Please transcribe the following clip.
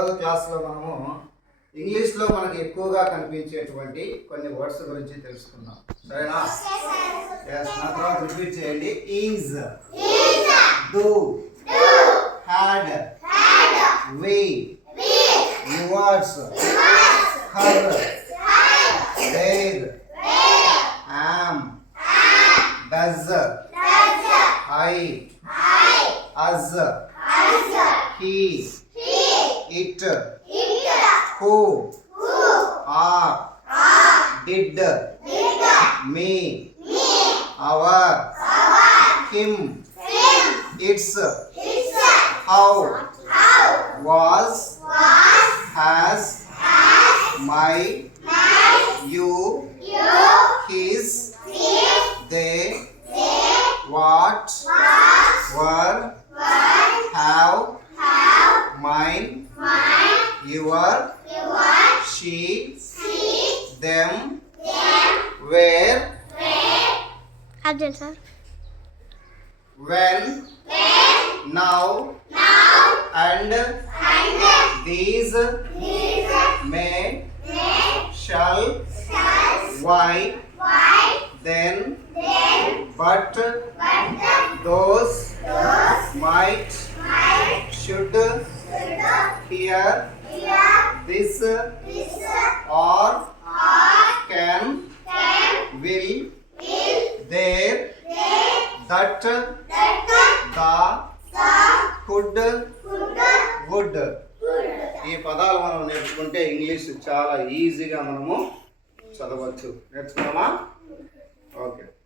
ఈరోజు క్లాస్లో మనము ఇంగ్లీష్లో మనకు ఎక్కువగా కనిపించేటువంటి కొన్ని వర్డ్స్ గురించి తెలుసుకుందాం. సరేనా? నా తర్వాత రిపీట్ చేయండి. Is, do, had, we, yours, her, there, am, does, I, as, he, it, who, are, did, me, our, him, its, how, was, has, my, you, his, they, what, were, have, mine, your, she, them, where, Abdul sir. when, now, and these, may, shall, why, then, but, those, might, should, here, this, or, can, will, there, that, the, could, would. ఈ పదాలు మనం నేర్చుకుంటే ఇంగ్లీష్ చాలా ఈజీగా మనము చదవచ్చు. నేర్చుకున్నామా? ఓకే.